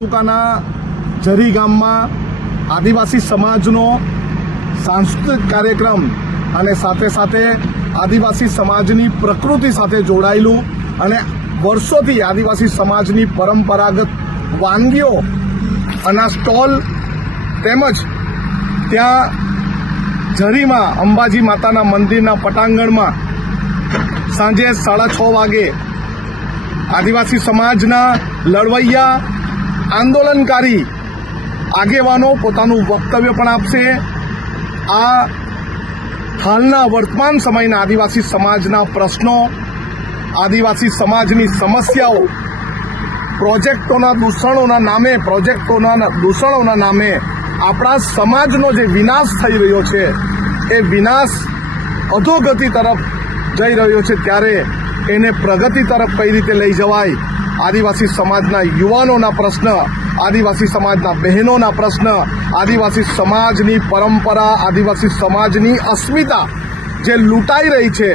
તાલુકાના જરી ગામમાં આદિવાસી સમાજનો સાંસ્કૃતિક કાર્યક્રમ અને સાથે સાથે આદિવાસી સમાજની પ્રકૃતિ સાથે જોડાયેલું અને વર્ષોથી આદિવાસી સમાજની પરંપરાગત વાનગીઓ અને સ્ટોલ તેમજ ત્યાં ઝરીમાં અંબાજી માતાના મંદિરના પટાંગણમાં સાંજે સાડા છ વાગે આદિવાસી સમાજના લડવૈયા આંદોલનકારી આગેવાનો પોતાનું વક્તવ્ય પણ આપશે. આ હાલના વર્તમાન સમયના આદિવાસી સમાજના પ્રશ્નો, આદિવાસી સમાજની સમસ્યાઓ, પ્રોજેક્ટોના દૂષણોના નામે, પ્રોજેક્ટોના દૂષણોના નામે આપણા સમાજનો જે વિનાશ થઈ રહ્યો છે, એ વિનાશ અધોગતિ તરફ જઈ રહ્યો છે ત્યારે એને પ્રગતિ તરફ કઈ રીતે લઈ જવાય? આદિવાસી સમાજના યુવાનોના પ્રશ્ન, આદિવાસી સમાજના બહેનોના પ્રશ્ન, આદિવાસી સમાજની પરંપરા, આદિવાસી સમાજની અસ્મિતા જે લૂંટાઈ રહી છે,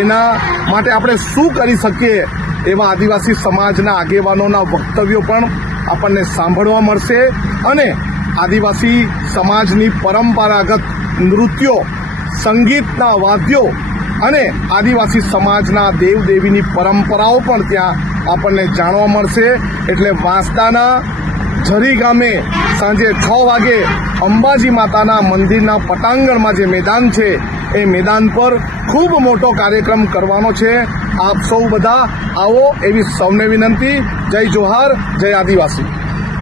એના માટે આપણે શું કરી શકીએ એવા આદિવાસી સમાજના આગેવાનોના વક્તવ્યો પણ આપણને સાંભળવા મળશે અને આદિવાસી સમાજની પરંપરાગત નૃત્યો, સંગીતના વાદ્યો અને આદિવાસી સમાજના દેવદેવીની પરંપરાઓ પણ ત્યાં આપણને જાણવા મળશે. એટલે વાંસદાના ઝરી ગામે સાંજે છ વાગે અંબાજી માતાના મંદિરના પટાંગણમાં જે મેદાન છે, એ મેદાન પર ખૂબ મોટો કાર્યક્રમ કરવાનો છે. આપ સૌ બધા આવો એવી સૌને વિનંતી. જય જોહાર, જય આદિવાસી.